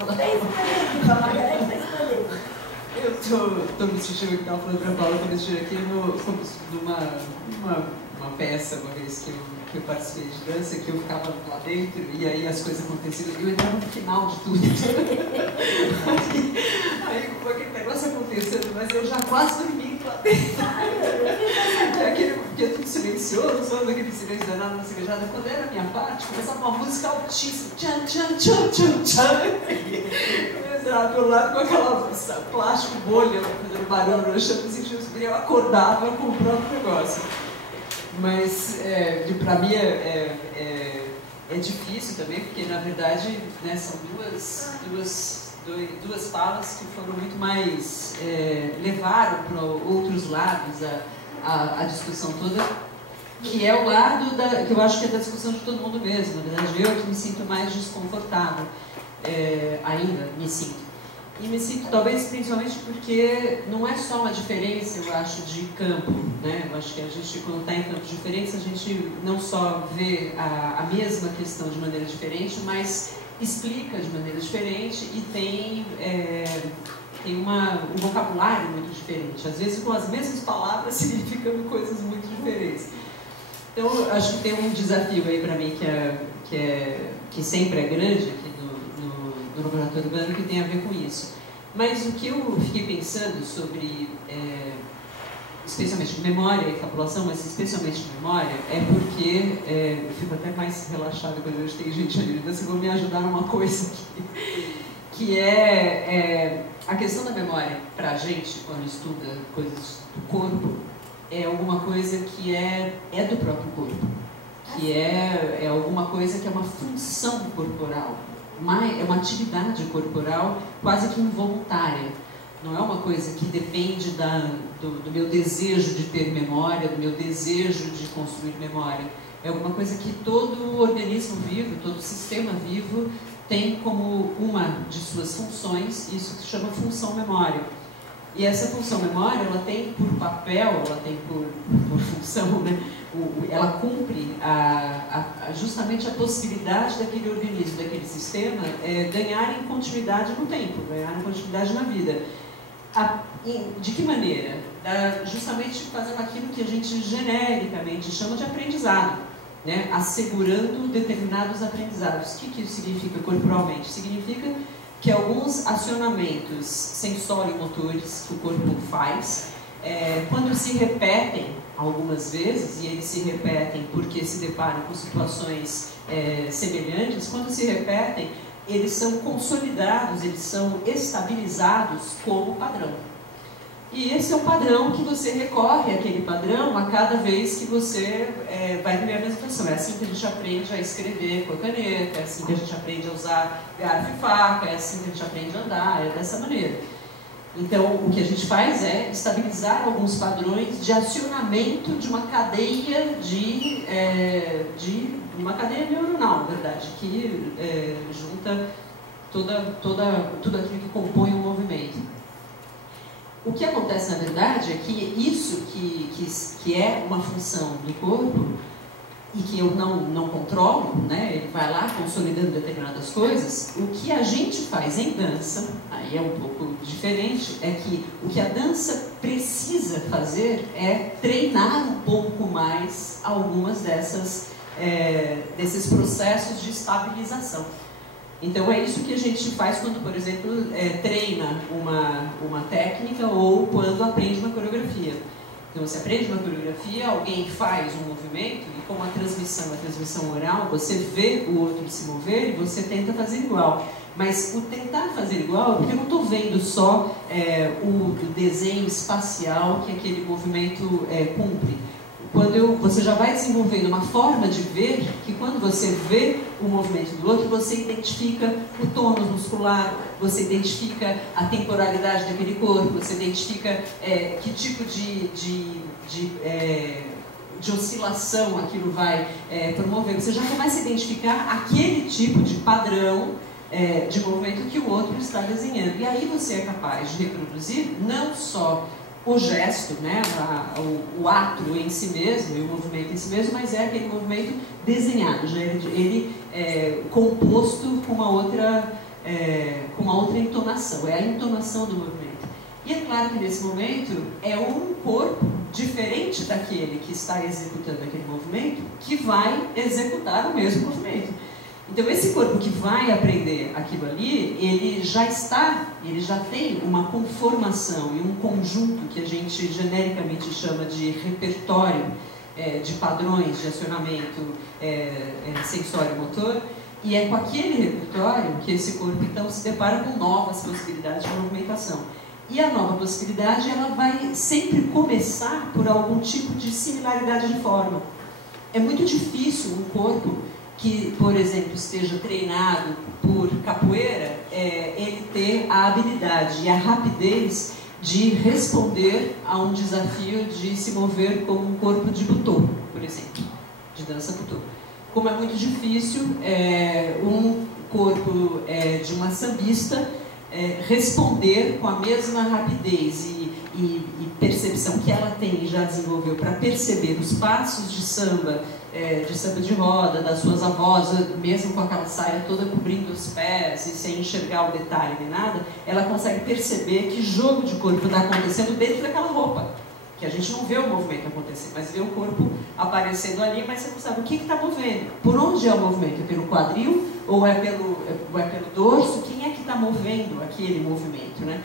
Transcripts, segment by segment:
Eu tô me sentindo, que estava falando para a Paula, estou me sentindo aqui numa peça, uma vez que eu participei de dança, que eu ficava lá dentro e aí as coisas aconteciam, eu entrava no final de tudo. aí com aquele negócio acontecendo, mas eu já quase dormi lá dentro. Porque é tudo silencioso, só daquele silêncio danado, não sei o que, quando era a minha parte, começava uma música altíssima, tchan, tchan, tchan, tchan, tchan. Pelo lado com aquela plástico bolha fazendo barulho no chão, eu acordava com o próprio negócio. Mas para mim é difícil também, porque na verdade, né, são duas falas que foram muito mais levaram para outros lados a discussão toda, que é o lado que eu acho que é da discussão de todo mundo mesmo. Na verdade, eu que me sinto mais desconfortável. Ainda me sinto. E me sinto talvez principalmente porque não é só uma diferença, eu acho, de campo, né? Eu acho que a gente, quando está em campos diferentes, a gente não só vê a mesma questão de maneira diferente, mas explica de maneira diferente e tem um vocabulário muito diferente. Às vezes com as mesmas palavras significando coisas muito diferentes. Então, acho que tem um desafio aí para mim que sempre é grande aqui do laboratório urbano, que tem a ver com isso. Mas o que eu fiquei pensando sobre, especialmente memória e fabulação, mas especialmente memória, é porque eu fico até mais relaxada quando eu vejo que tem gente ali, você vai me ajudar numa coisa aqui, que é a questão da memória para a gente, quando estuda coisas do corpo, é alguma coisa que é do próprio corpo, que é alguma coisa que é uma função corporal. É uma atividade corporal quase que involuntária. Não é uma coisa que depende do meu desejo de ter memória, do meu desejo de construir memória. É alguma coisa que todo organismo vivo, todo sistema vivo tem como uma de suas funções, isso que se chama função memória. E essa função memória, ela tem por papel, ela tem por função, né? Ela cumpre justamente a possibilidade daquele organismo, daquele sistema, ganhar em continuidade no tempo, ganhar em continuidade na vida. De que maneira? Justamente fazendo aquilo que a gente genericamente chama de aprendizado, né? Assegurando determinados aprendizados. O que isso significa corporalmente? Significa que alguns acionamentos sensório-motores que o corpo faz, quando se repetem algumas vezes, e eles se repetem porque se deparam com situações semelhantes, quando se repetem, eles são consolidados, eles são estabilizados como padrão. E esse é o padrão que você recorre àquele padrão a cada vez que você vai viver a mesma situação. É assim que a gente aprende a escrever com a caneta, é assim que a gente aprende a usar garfo e faca, é assim que a gente aprende a andar, é dessa maneira. Então, o que a gente faz é estabilizar alguns padrões de acionamento de uma cadeia uma cadeia neuronal, na verdade, que junta tudo aquilo que compõe o movimento. O que acontece, na verdade, é que isso que é uma função do corpo e que eu não controlo, né? Ele vai lá consolidando determinadas coisas. O que a gente faz em dança, aí é um pouco diferente, é que o que a dança precisa fazer é treinar um pouco mais algumas desses processos de estabilização. Então é isso que a gente faz quando, por exemplo, treina uma técnica ou quando aprende uma coreografia. Então você aprende uma coreografia, alguém faz um movimento e com a transmissão oral, você vê o outro se mover e você tenta fazer igual. Mas o tentar fazer igual, porque eu não estou vendo só o desenho espacial que aquele movimento cumpre. Você já vai desenvolvendo uma forma de ver que quando você vê o movimento do outro, você identifica o tônus muscular, você identifica a temporalidade daquele corpo, você identifica que tipo de oscilação aquilo vai promover. Você já começa a identificar aquele tipo de padrão de movimento que o outro está desenhando. E aí você é capaz de reproduzir não só o gesto, né, o ato em si mesmo e o movimento em si mesmo, mas é aquele movimento desenhado, já ele composto com uma outra com uma outra entonação, é a entonação do movimento. E é claro que nesse momento é um corpo diferente daquele que está executando aquele movimento que vai executar o mesmo movimento. Então esse corpo que vai aprender aquilo ali, ele já tem uma conformação e um conjunto que a gente genericamente chama de repertório de padrões de acionamento sensório-motor, e é com aquele repertório que esse corpo então se depara com novas possibilidades de movimentação. E a nova possibilidade, ela vai sempre começar por algum tipo de similaridade de forma. É muito difícil um corpo que, por exemplo, esteja treinado por capoeira, ele ter a habilidade e a rapidez de responder a um desafio de se mover como um corpo de butô, por exemplo, de dança butô. Como é muito difícil um corpo de uma sambista responder com a mesma rapidez e percepção que ela tem e já desenvolveu para perceber os passos de samba de roda, das suas avós, mesmo com aquela saia toda cobrindo os pés e sem enxergar o detalhe nem nada, ela consegue perceber que jogo de corpo está acontecendo dentro daquela roupa. Que a gente não vê o movimento acontecer, mas vê o corpo aparecendo ali, mas você não sabe o que está movendo. Por onde é o movimento? É pelo quadril ou é pelo dorso? Quem é que está movendo aquele movimento, né?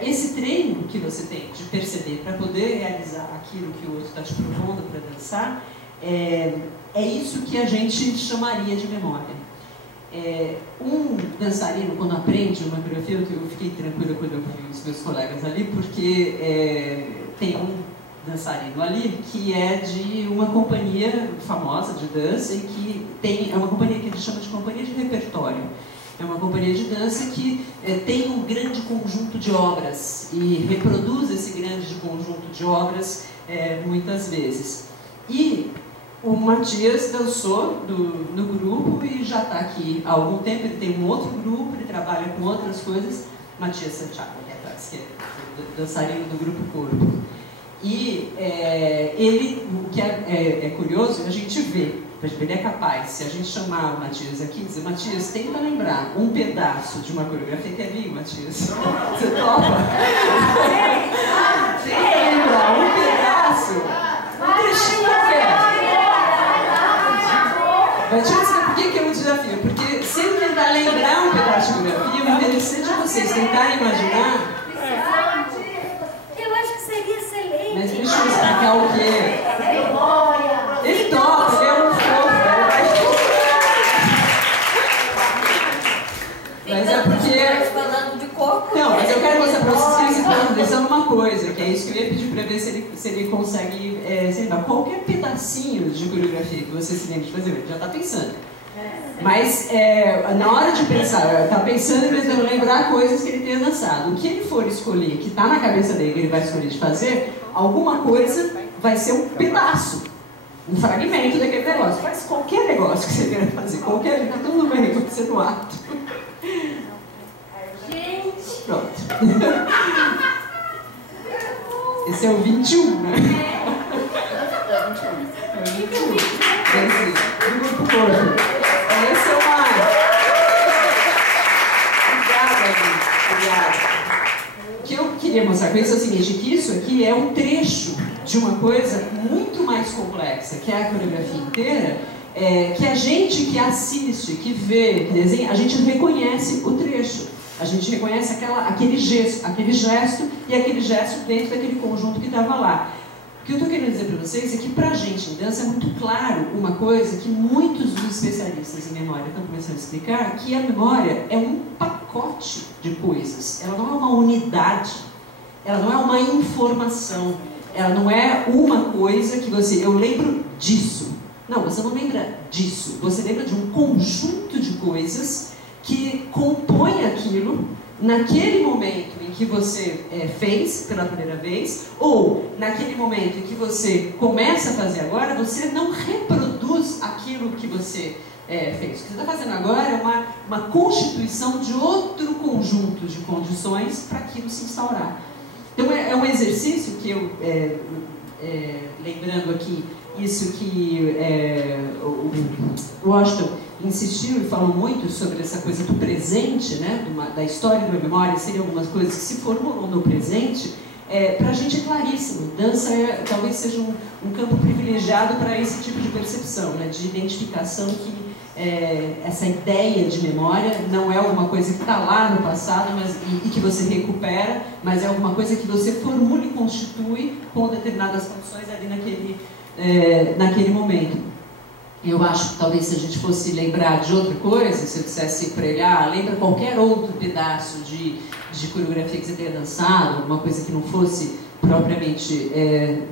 Esse treino que você tem de perceber para poder realizar aquilo que o outro está te propondo para dançar, é isso que a gente chamaria de memória. Um dançarino, quando aprende uma coreografia, eu fiquei tranquila quando eu vi os meus colegas ali, porque tem um dançarino ali que é de uma companhia famosa de dança e que é uma companhia que ele chama de companhia de repertório. É uma companhia de dança que tem um grande conjunto de obras e reproduz esse grande conjunto de obras muitas vezes. E o Matias dançou no grupo e já está aqui há algum tempo. Ele tem um outro grupo, ele trabalha com outras coisas. Matias Santiago, aqui atrás, que é o dançarino do grupo Corpo. E o que é curioso, a gente vê, ele é capaz, se a gente chamar o Matias aqui e dizer: Matias, tenta lembrar um pedaço de uma coreografia. Quer vir, Matias? Você topa? Tenta lembrar um pedaço, um trechinho qualquer. Mas deixa eu dizer por que é um desafio. Porque se ele tentar lembrar um pedaço de coreografia, o interessante de vocês tentarem imaginar. Eu acho que seria excelente. Mas deixa eu explicar o quê? Ele topa, ele é um fofo. Mas é porque. Falando de corpo. Não, mas eu quero mostrar para vocês que eles prestam atenção numa coisa, que é isso que eu ia pedir para ver se ele consegue se lembrar. Qualquer pedacinho de coreografia que você se lembre de fazer, ele já está pensando. Mas na hora de pensar, está pensando e tentando lembrar coisas que ele tenha dançado. O que ele for escolher, que está na cabeça dele, que ele vai escolher de fazer, alguma coisa vai ser um pedaço, um fragmento daquele negócio. Faz qualquer negócio que você queira fazer, qualquer, tudo bem, pode ser no ato. Gente! Pronto. Esse é o 21, né? É o 21. Esse, do grupo Corpo. Esse é uma... Obrigada, amigo. Obrigada. O que eu queria mostrar com isso é o seguinte, que isso aqui é um trecho de uma coisa muito mais complexa, que é a coreografia inteira, que a gente que assiste, que vê, que desenha, a gente reconhece o trecho. A gente reconhece aquele gesto e aquele gesto dentro daquele conjunto que estava lá. O que eu estou querendo dizer para vocês é que para a gente em dança é muito claro uma coisa que muitos dos especialistas em memória estão começando a explicar, que a memória é um pacote de coisas. Ela não é uma unidade, ela não é uma informação, ela não é uma coisa que eu lembro disso. Não, você não lembra disso, você lembra de um conjunto de coisas que compõe aquilo naquele momento em que você fez pela primeira vez, ou naquele momento em que você começa a fazer agora, você não reproduz aquilo que você fez. O que você está fazendo agora é uma constituição de outro conjunto de condições para aquilo se instaurar. Então é um exercício que eu, lembrando aqui, isso que o Washington insistiu e falou muito sobre essa coisa do presente, né, da história da memória, seriam algumas coisas que se formulam no presente. Para a gente é claríssimo, dança talvez seja um campo privilegiado para esse tipo de percepção, né, de identificação que essa ideia de memória não é alguma coisa que está lá no passado e que você recupera, mas é alguma coisa que você formula e constitui com determinadas condições ali naquele momento. Eu acho que talvez se a gente fosse lembrar de outra coisa, se eu dissesse para ele, lembra qualquer outro pedaço de coreografia que você tenha dançado, alguma coisa que não fosse propriamente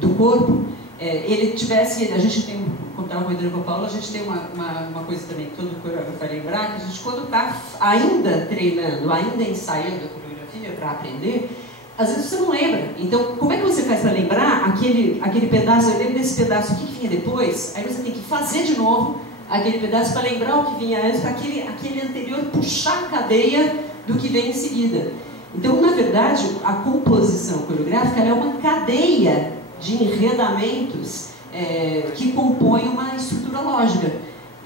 do corpo, ele tivesse, a gente tem, como estava comentando com a Paula, a gente tem uma coisa também que todo coreógrafo vai lembrar, que a gente quando está ainda treinando, ainda ensaiando a coreografia para aprender, às vezes você não lembra. Então, como é que você faz para lembrar aquele pedaço? Eu lembro desse pedaço, o que vinha depois? Aí você tem que fazer de novo aquele pedaço para lembrar o que vinha antes, para aquele anterior puxar a cadeia do que vem em seguida. Então, na verdade, a composição coreográfica é uma cadeia de enredamentos que compõem uma estrutura lógica.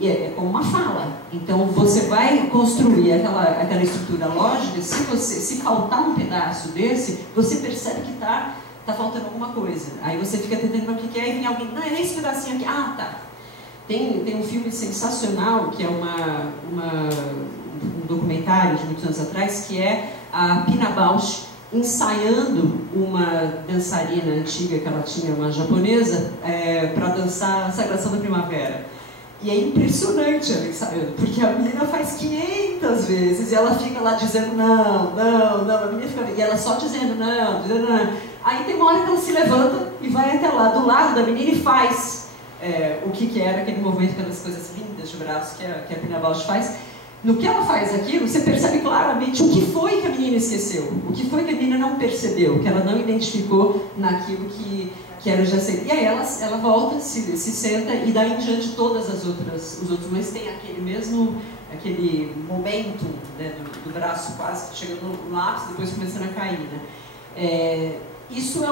E é como uma fala. Então, você vai construir aquela estrutura lógica, se faltar um pedaço desse, você percebe que tá faltando alguma coisa. Aí você fica tentando o que é, e vem alguém, não, é esse pedacinho aqui. Tá. Tem um filme sensacional, que é um documentário de muitos anos atrás, que é a Pina Bausch ensaiando uma dançarina antiga que ela tinha, uma japonesa, para dançar a Sagração da Primavera. E é impressionante ela ensaiando, porque a menina faz 500 vezes e ela fica lá dizendo não, a menina fica... E ela só dizendo não. Aí tem uma hora que ela se levanta e vai até lá, do lado da menina, e faz o que era aquele movimento, aquelas coisas lindas de braço que a Pina Bausch faz. No que ela faz aquilo, você percebe claramente o que foi que a menina esqueceu, o que foi que a menina não percebeu, que ela não identificou naquilo que era o Jacir. E aí ela volta, se senta, e daí em diante todas os outros mas tem aquele momento, né, do braço quase chegando no ápice, depois começando a cair, né? Isso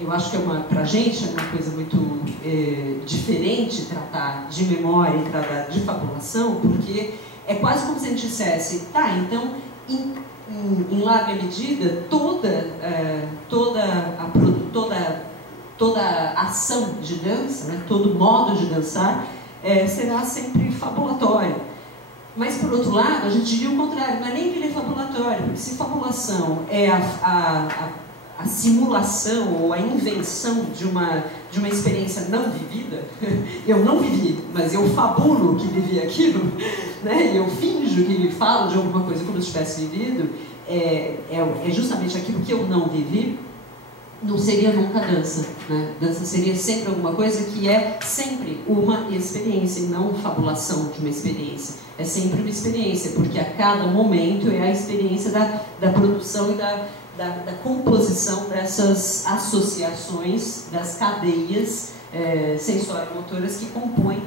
eu acho que pra gente é uma coisa muito diferente tratar de memória e tratar de fabulação, porque é quase como se a gente dissesse, então, em larga medida, toda a ação de dança, né, todo modo de dançar, será sempre fabulatório. Mas, por outro lado, a gente diria o contrário, não é nem que ele é fabulatório, porque se fabulação é a simulação ou a invenção de uma experiência não vivida, eu não vivi, mas eu fabulo que vivi aquilo, né? E eu finjo que falo de alguma coisa como se tivesse vivido, é justamente aquilo que eu não vivi, não seria nunca dança, né? Dança seria sempre alguma coisa que é sempre uma experiência e não fabulação de uma experiência. É sempre uma experiência, porque a cada momento é a experiência da produção e da composição dessas associações, das cadeias sensório-motoras que compõem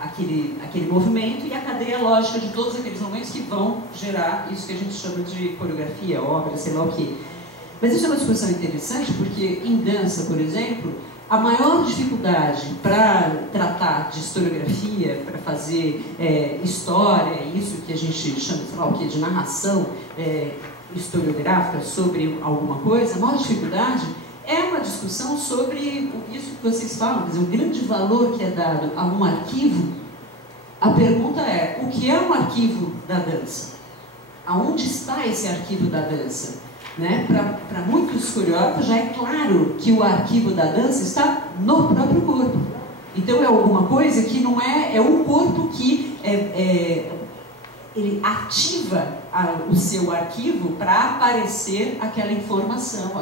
aquele movimento e a cadeia lógica de todos aqueles momentos que vão gerar isso que a gente chama de coreografia, obra, sei lá o quê. Mas isso é uma discussão interessante porque em dança, por exemplo, a maior dificuldade para tratar de historiografia, para fazer história, isso que a gente chama, sei lá o quê, de narração historiográfica sobre alguma coisa, a maior dificuldade é uma discussão sobre isso que vocês falam, quer dizer, o grande valor que é dado a um arquivo. A pergunta é, o que é um arquivo da dança? Aonde está esse arquivo da dança? Né? Para muitos coreógrafos já é claro que o arquivo da dança está no próprio corpo. Então é alguma coisa que não é um corpo que ele ativa o seu arquivo para aparecer aquela informação,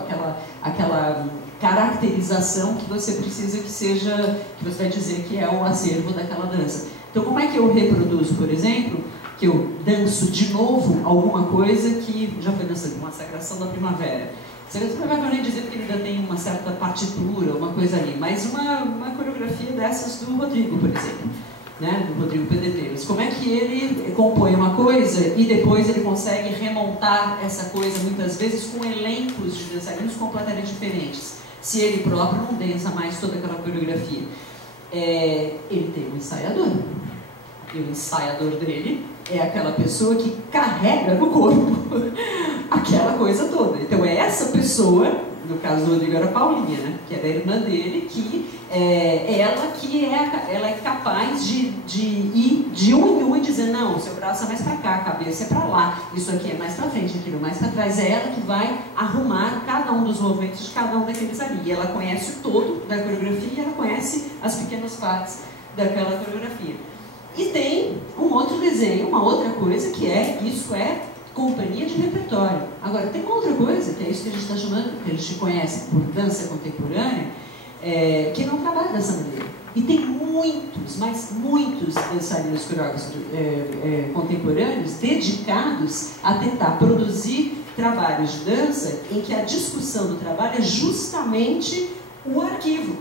aquela caracterização que você precisa que seja, que você vai dizer que é o acervo daquela dança. Então como é que eu reproduzo, por exemplo, que eu danço de novo alguma coisa que já foi dançada, uma Sagração da Primavera. Sagração da Primavera eu nem dizer porque ele ainda tem uma certa partitura, uma coisa ali, mas uma coreografia dessas do Rodrigo, por exemplo, né, do Rodrigo Pedreteiros. Como é que ele compõe uma coisa e depois ele consegue remontar essa coisa, muitas vezes, com elencos de dançarinos completamente diferentes, se ele próprio não dança mais toda aquela coreografia. ele tem um ensaiador. E o ensaiador dele é aquela pessoa que carrega no corpo aquela coisa toda. Então é essa pessoa, no caso do Rodrigo era a Paulinha, né? Que era a irmã dele, que ela é capaz de ir de um em um e dizer, não, o seu braço é mais para cá, a cabeça é para lá, isso aqui é mais para frente, aquilo mais para trás. É ela que vai arrumar cada um dos movimentos de cada um daqueles ali. E ela conhece o todo da coreografia e ela conhece as pequenas partes daquela coreografia. E tem um outro desenho, uma outra coisa que isso é companhia de repertório. Agora, tem uma outra coisa, que é isso que a gente está chamando, que a gente conhece por dança contemporânea, que não trabalha dessa maneira. E tem muitos, mas muitos dançarinos coreógrafos contemporâneos dedicados a tentar produzir trabalhos de dança em que a discussão do trabalho é justamente o arquivo.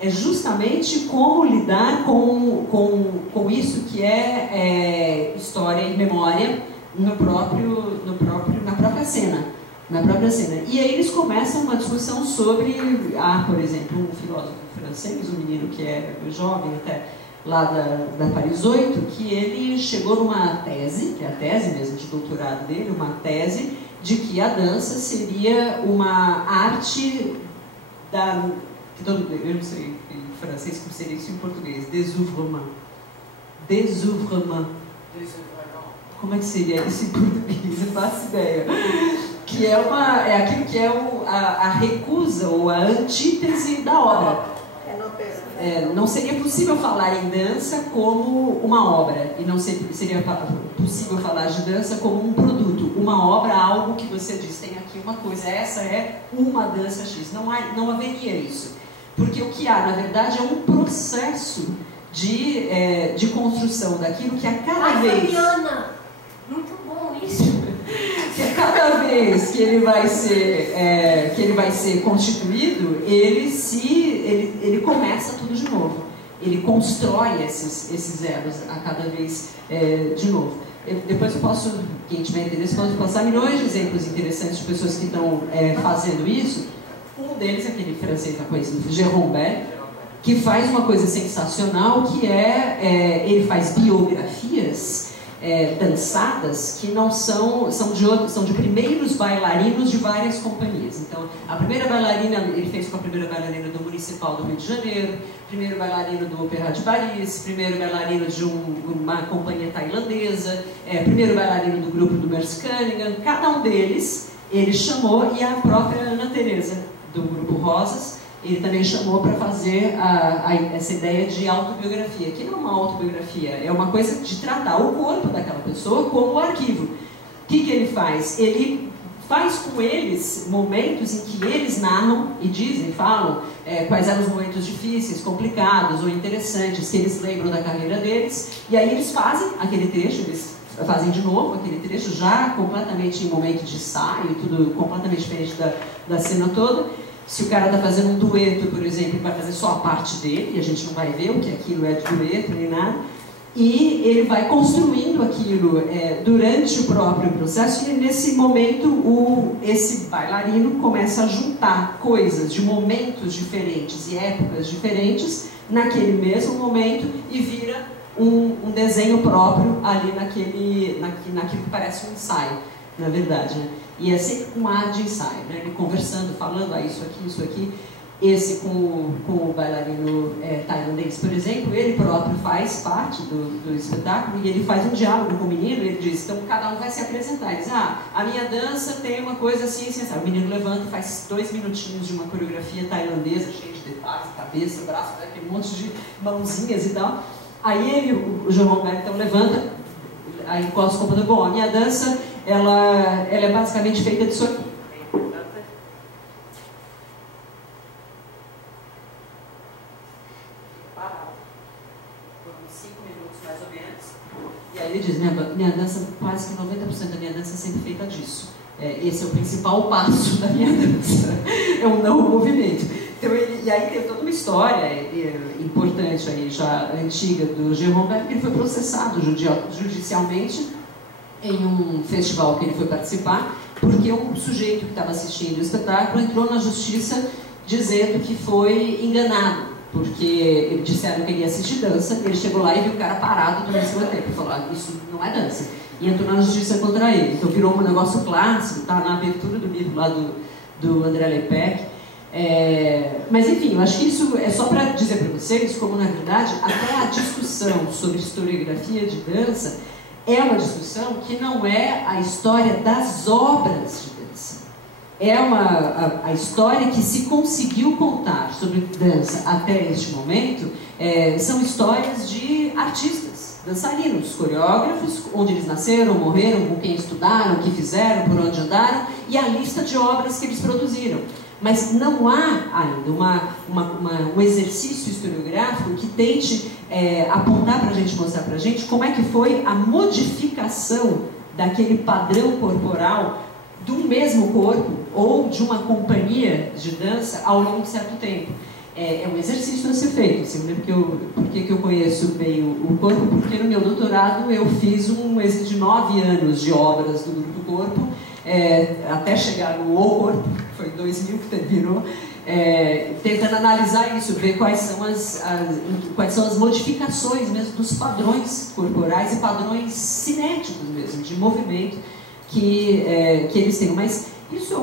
É justamente como lidar com isso que é história e memória na própria cena. E aí eles começam uma discussão sobre, por exemplo, um filósofo francês, um menino que é jovem até, lá da Paris 8, que ele chegou numa tese, que é a tese mesmo de doutorado dele, uma tese de que a dança seria uma arte eu não sei em francês como seria isso em português, désouvrement. Como é que seria isso em português? Eu faço ideia. Que é aquilo que é a recusa ou a antítese da obra. Não seria possível falar em dança como uma obra, e não seria possível falar de dança como um produto. Uma obra, algo que você diz, tem aqui uma coisa, essa é uma dança X. Não haveria isso. Porque o que há, na verdade, é um processo de construção daquilo que a cada vez... Fabiana, muito bom isso. Que a cada vez que ele vai ser constituído, ele começa tudo de novo. Ele constrói esses elos a cada vez de novo. Depois eu posso, quem tiver interesse, pode passar milhões de exemplos interessantes de pessoas que estão fazendo isso. Um deles é aquele francês conhecido, Jérôme Bel, que faz uma coisa sensacional, que ele faz biografias dançadas que não são de primeiros bailarinos de várias companhias. Então, a primeira bailarina, ele fez com a primeira bailarina do Municipal do Rio de Janeiro, primeiro bailarino do Opéra de Paris, primeiro bailarino de uma companhia tailandesa, primeiro bailarino do grupo do Merce Cunningham. Cada um deles ele chamou, e a própria Ana Teresa do grupo Rosas, ele também chamou para fazer essa ideia de autobiografia, que não é uma autobiografia, é uma coisa de tratar o corpo daquela pessoa como arquivo. O que ele faz? Ele faz com eles momentos em que eles narram e dizem, falam quais eram os momentos difíceis, complicados ou interessantes que eles lembram da carreira deles, e aí eles fazem aquele trecho, eles fazem de novo aquele trecho, já completamente em momento de ensaio, tudo completamente diferente da cena toda. Se o cara está fazendo um dueto, por exemplo, vai fazer só a parte dele, e a gente não vai ver o que aquilo é de dueto nem nada, e ele vai construindo aquilo durante o próprio processo, e nesse momento esse bailarino começa a juntar coisas de momentos diferentes e épocas diferentes naquele mesmo momento e vira um desenho próprio ali naquilo que parece um ensaio, na verdade, né? E é sempre com ar de ensaio, né? Ele conversando, falando, isso aqui. Esse com o bailarino tailandês, por exemplo, ele próprio faz parte do espetáculo e ele faz um diálogo com o menino, ele diz, então cada um vai se apresentar, ele diz, a minha dança tem uma coisa assim, assim, sabe? O menino levanta e faz 2 minutinhos de uma coreografia tailandesa, cheia de detalhes, cabeça, braço, aquele monte de mãozinhas e tal. Aí o João Roberto, então, levanta, aí encosta o computador, bom, a minha dança, ela é basicamente feita disso aqui. E aí ele diz, minha dança, quase que 90% da minha dança é sempre feita disso. Esse é o principal passo da minha dança, é um não movimento. Então, e aí tem toda uma história importante aí, já antiga, do Jérôme Bel, que ele foi processado judicialmente em um festival que ele foi participar, porque um sujeito que estava assistindo o espetáculo entrou na justiça dizendo que foi enganado, porque disseram que ele ia assistir dança, ele chegou lá e viu o cara parado durante o tempo, e falou, isso não é dança, e entrou na justiça contra ele. Então virou um negócio clássico, tá na abertura do livro lá do André Lepec. Mas enfim, eu acho que isso é só para dizer para vocês como, na verdade, até a discussão sobre historiografia de dança é uma discussão que não é a história das obras de dança. É a história que se conseguiu contar sobre dança até este momento, são histórias de artistas, dançarinos, coreógrafos, onde eles nasceram, morreram, com quem estudaram, o que fizeram, por onde andaram, e a lista de obras que eles produziram. Mas não há ainda um exercício historiográfico que tente apontar para a gente, mostrar para a gente como é que foi a modificação daquele padrão corporal do mesmo corpo ou de uma companhia de dança ao longo de certo tempo. É um exercício a ser feito. Você lembra por que eu conheço bem o corpo? Porque no meu doutorado eu fiz um êxito de 9 anos de obras do Grupo Corpo, até chegar no O Corpo, foi 2000 que terminou, tentando analisar isso, ver quais são as modificações mesmo dos padrões corporais e padrões cinéticos mesmo, de movimento que eles têm. Mas isso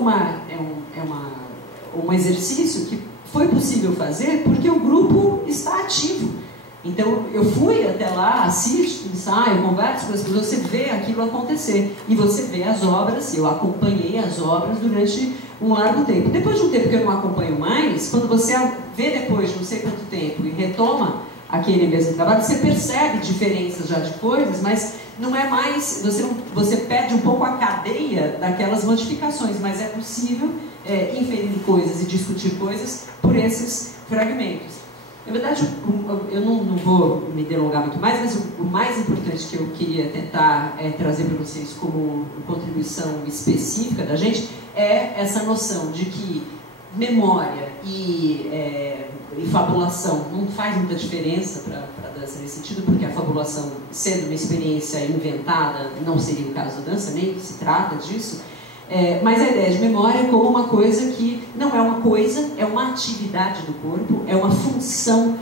um exercício que foi possível fazer porque o grupo está ativo. Então, eu fui até lá, assisto, ensaio, converso com as pessoas, você vê aquilo acontecer. E você vê as obras, eu acompanhei as obras durante um largo tempo. Depois de um tempo que eu não acompanho mais, quando você vê depois de não sei quanto tempo e retoma aquele mesmo trabalho, você percebe diferenças já de coisas, mas não é mais, você perde um pouco a cadeia daquelas modificações, mas é possível inferir coisas e discutir coisas por esses fragmentos. Na verdade, eu não vou me delongar muito mais, mas o mais importante que eu queria tentar trazer para vocês como contribuição específica da gente é essa noção de que memória e fabulação não faz muita diferença para a dança nesse sentido, porque a fabulação, sendo uma experiência inventada, não seria o caso da dança, nem se trata disso. Mas a ideia de memória é como uma coisa que não é uma coisa, é uma atividade do corpo, é uma função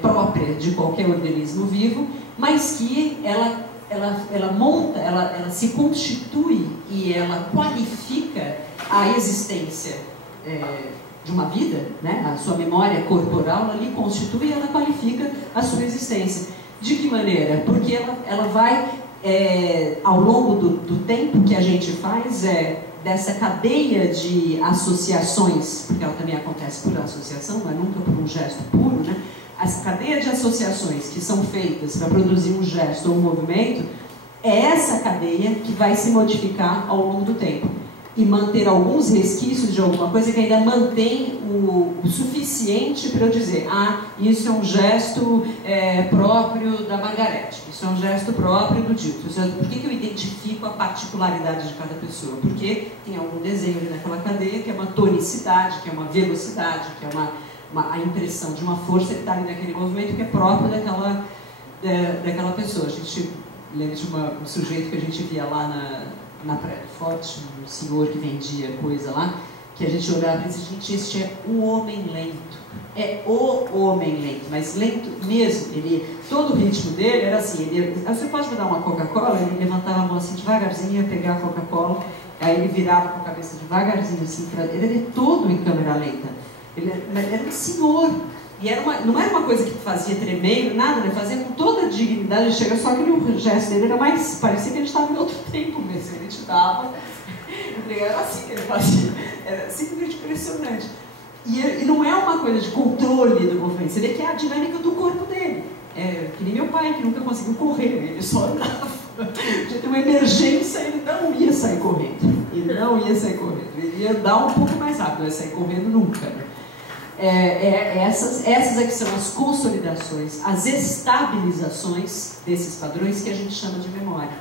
própria de qualquer organismo vivo, mas que ela monta, ela se constitui e ela qualifica a existência de uma vida, né? A sua memória corporal, ela lhe constitui e ela qualifica a sua existência. De que maneira? Porque ela vai... ao longo do tempo que a gente faz, dessa cadeia de associações, porque ela também acontece por associação, não é nunca por um gesto puro, né? Essa cadeia de associações que são feitas para produzir um gesto ou um movimento, é essa cadeia que vai se modificar ao longo do tempo e manter alguns resquícios de alguma coisa que ainda mantém o suficiente para eu dizer, isso é um gesto próprio da Margarete, isso é um gesto próprio do Dito. Por que eu identifico a particularidade de cada pessoa? Porque tem algum desenho ali naquela cadeia que é uma tonicidade, que é uma velocidade, que é a impressão de uma força que está ali naquele movimento que é próprio daquela pessoa. A gente lembra de um sujeito que a gente via lá na Praia do Forte, um senhor que vendia coisa lá, que a gente olhava e dizia, gente, este é o homem lento. É o homem lento, mas lento mesmo. Todo o ritmo dele era assim, você pode me dar uma Coca-Cola? Ele levantava a mão assim devagarzinho, ia pegar a Coca-Cola, aí ele virava com a cabeça devagarzinho assim, ele era todo em câmera lenta. Ele era um senhor. E não era uma coisa que fazia tremer, nada, ele fazia com toda a dignidade, chega, só que o gesto dele era mais, parecia que ele estava em outro tempo mesmo, ele te dava, era assim que ele fazia, era simplesmente impressionante. E não é uma coisa de controle do movimento, você vê que é a dinâmica do corpo dele, que nem meu pai, que nunca conseguiu correr, ele só andava, já tem uma emergência, ele não ia sair correndo, ele ia andar um pouco mais rápido, não ia sair correndo nunca, né? Essas é que são as consolidações, as estabilizações desses padrões que a gente chama de memória.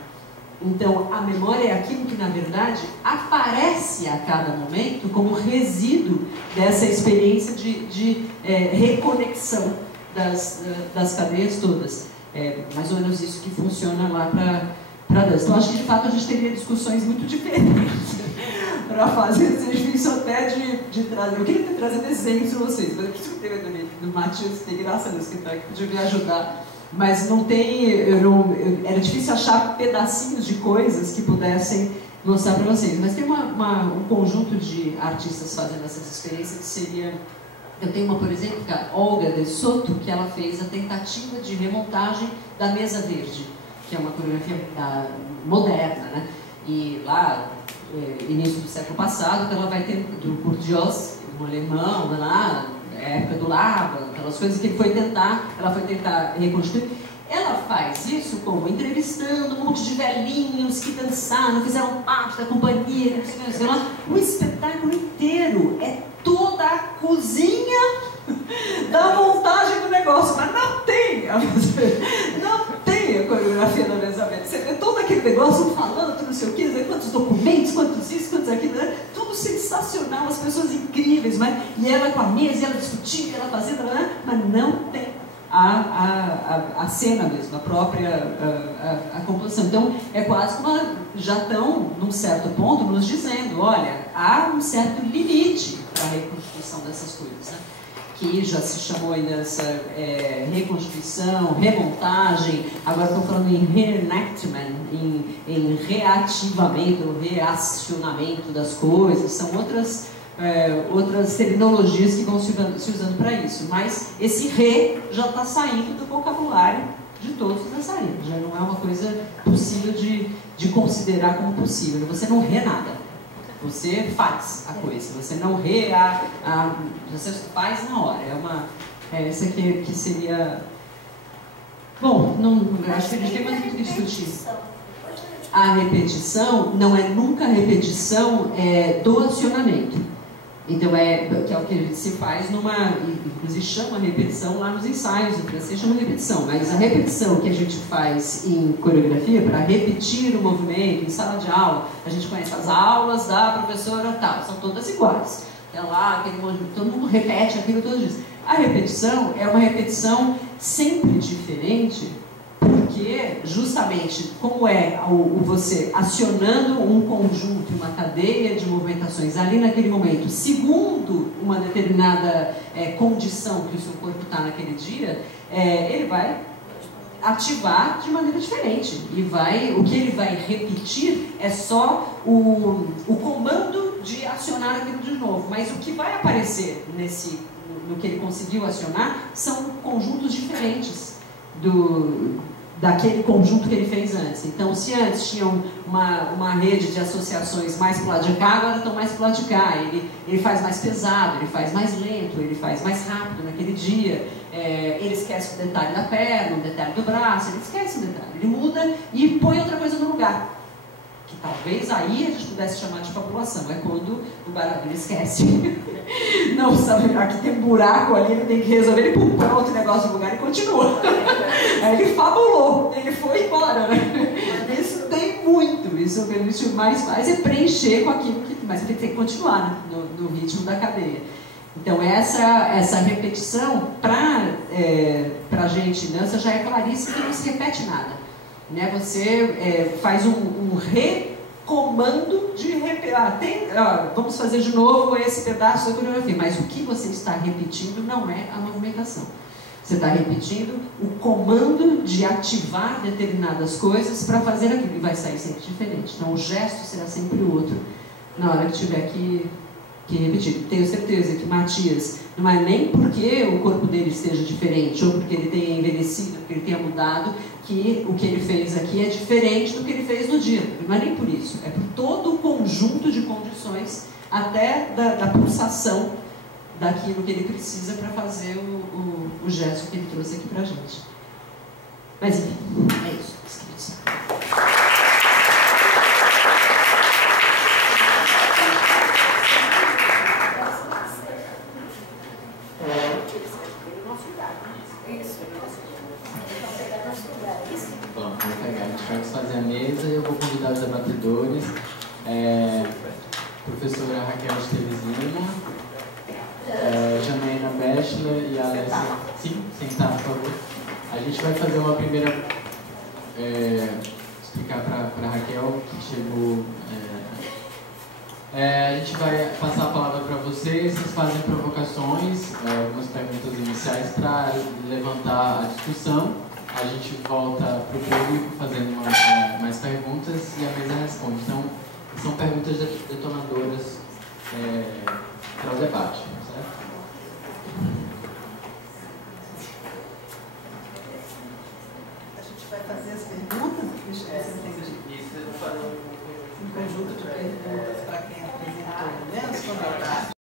Então, a memória é aquilo que, na verdade, aparece a cada momento como resíduo dessa experiência de reconexão das cadeias todas. Mais ou menos isso que funciona lá para a dança. Então, acho que, de fato, a gente teria discussões muito diferentes para fazer esse exercício até de trazer. Eu queria ter trazido desenhos para vocês, mas eu preciso ter do Matias, tem graça nisso, que podia me ajudar. Mas não tem, era difícil achar pedacinhos de coisas que pudessem mostrar para vocês. Mas tem um conjunto de artistas fazendo essas experiências que seria... Eu tenho uma, por exemplo, que é a Olga de Soto, que ela fez a tentativa de remontagem da Mesa Verde, que é uma coreografia moderna, né? E lá, início do século passado, ela vai ter do Bourdieu, um alemão, lá, época do Lava, aquelas coisas que ela foi tentar reconstruir. Ela faz isso como entrevistando um monte de velhinhos que dançaram, fizeram parte da companhia, sei lá. O espetáculo inteiro é toda a cozinha da montagem do negócio, mas não tem a coreografia da Mesa Verde. Você vê todo aquele negócio falando, tudo não sei o que, quantos documentos, quantos isso, quantos aquilo, né? Tudo sensacional, as pessoas incríveis, e ela com a mesa, e ela discutindo, ela fazendo, mas não tem a cena mesmo, a própria a composição. Então, é quase como já estão, num certo ponto, nos dizendo, olha, há um certo limite para a reconstrução dessas coisas, né? Que já se chamou aí dessa reconstituição, remontagem, agora estão falando em reenactment, em reativamento, reacionamento das coisas, são outras terminologias que vão se usando para isso, mas esse já está saindo do vocabulário de todos os dançarinos, já não é uma coisa possível de considerar como possível, você não nada. Você faz a coisa, você não você faz na hora. Essa aqui que seria... Bom, acho que a gente tem mais muito o que discutir. A repetição não é nunca a repetição do acionamento. Então, que é o que se faz inclusive chama repetição lá nos ensaios, em francês chama repetição, mas a repetição que a gente faz em coreografia, para repetir o movimento, em sala de aula, a gente conhece as aulas da professora tal, são todas iguais. É lá, todo mundo repete aquilo todos os dias. A repetição é uma repetição sempre diferente, porque justamente como você acionando um conjunto, uma cadeia de movimentações ali naquele momento, segundo uma determinada condição que o seu corpo está naquele dia, ele vai ativar de maneira diferente. O que ele vai repetir é só o comando de acionar aquilo de novo, mas o que vai aparecer no que ele conseguiu acionar são conjuntos diferentes daquele conjunto que ele fez antes. Então, se antes tinham uma rede de associações mais pro lado de cá, agora estão mais pro lado de cá. Ele faz mais pesado, ele faz mais lento, ele faz mais rápido naquele dia. Ele esquece o detalhe da perna, o detalhe do braço, ele esquece o detalhe. Ele muda e põe outra coisa no lugar. Que talvez aí a gente pudesse chamar de fabulação. É quando o bailarino esquece. Não, sabe, aqui tem um buraco ali, ele tem que resolver, ele põe outro negócio no lugar e continua. Aí ele fabulou, ele foi embora, né? Isso tem muito, isso o que a gente mais faz é preencher com aquilo mas ele tem que continuar, né? no ritmo da cadeia. Então essa repetição para a gente dança já é claríssimo que não se repete nada, né? Você faz um recomando de vamos fazer de novo esse pedaço da coreografia, mas o que você está repetindo não é a movimentação. Você está repetindo o comando de ativar determinadas coisas para fazer aquilo, e vai sair sempre diferente. Então o gesto será sempre o outro na hora que tiver que repetir. Tenho certeza que Matias, não é nem porque o corpo dele esteja diferente, ou porque ele tenha envelhecido, porque ele tenha mudado, que o que ele fez aqui é diferente do que ele fez no dia. Não é nem por isso, é por todo o conjunto de condições, até da pulsação daquilo que ele precisa para fazer o gesto que ele trouxe aqui para a gente. Mas enfim, é isso. Bom, vamos pegar. A gente vai fazer a mesa e eu vou convidar os debatedores. Professora Raquel Esteves Lima, Janaína Bechler e a Alessia. Sim, sentar, por favor. A gente vai fazer uma primeira. Explicar para a Raquel que chegou. A gente vai passar a palavra para vocês fazem provocações, algumas perguntas iniciais para levantar a discussão. A gente volta para o público fazendo mais perguntas e a mesa responde. Então, são perguntas detonadoras para o debate, certo? A gente vai fazer as perguntas, deixa eu ver se eu entendi. Isso, eu vou fazer Um conjunto de perguntas para quem apresentou, menos comentários.